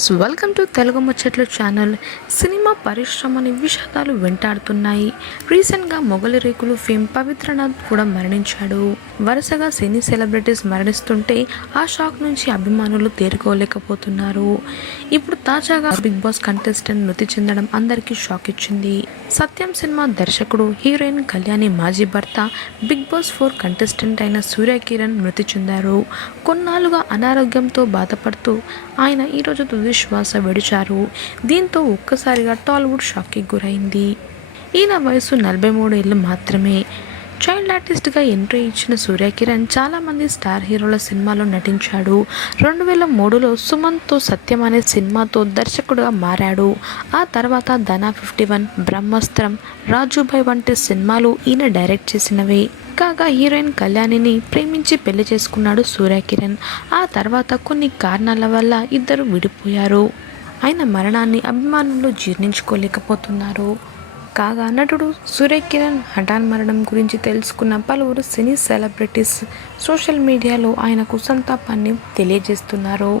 Friends welcome to Telugu ముచ్చట్లు channel cinema పరిశ్రమని విషాదాలు వెంటాడుతున్నాయి. రీసెంట్గా మొగలి రేకులు ఫేమ్ పవిత్రనాథ్ కూడా మరణించాడు. వరుసగా సినీ సెలబ్రిటీస్ మరణిస్తుంటే ఆ షాక్ నుంచి అభిమానులు తేరుకోలేకపోతున్నారు. ఇప్పుడు తాజాగా బిగ్ బాస్ కంటెస్టెంట్ మృతి చెందడం అందరికీ షాక్ ఇచ్చింది. సత్యం సినిమా దర్శకుడు హీరోయిన్ కళ్యాణి మాజీ భర్త బిగ్ బాస్ ఫోర్ కంటెస్టెంట్ అయిన సూర్య కిరణ్ మృతి చెందారు. కొన్నాళ్ళుగా అనారోగ్యంతో బాధపడుతూ ఆయన ఈరోజు తుది శ్వాస విడిచారు. దీంతో ఒక్కసారిగా టాలీవుడ్ షాక్కి గురైంది. ఈయన వయసు నలభై మూడేళ్ళు మాత్రమే. చైల్డ్ ఆర్టిస్ట్గా ఎంట్రీ ఇచ్చిన సూర్యకిరణ్ చాలామంది స్టార్ హీరోల సినిమాలో నటించాడు. రెండు వేల మూడులో సుమన్తో సత్యం అనే సినిమాతో దర్శకుడుగా మారాడు. ఆ తర్వాత ధనా ఫిఫ్టీ వన్ బ్రహ్మాస్త్రం రాజుభాయ్ వంటి సినిమాలు ఈయన డైరెక్ట్ చేసినవే. కాగా హీరోయిన్ కళ్యాణిని ప్రేమించి పెళ్ళి చేసుకున్నాడు సూర్యకిరణ్. ఆ తర్వాత కొన్ని కారణాల వల్ల ఇద్దరు విడిపోయారు. ఆయన మరణాన్ని అభిమానులు జీర్ణించుకోలేకపోతున్నారు. కాగా నటుడు సూర్యకిరణ్ హఠాన్ మరణం గురించి తెలుసుకున్న పలువురు సినీ సెలబ్రిటీస్ సోషల్ మీడియాలో ఆయనకు సంతాపాన్ని తెలియజేస్తున్నారు.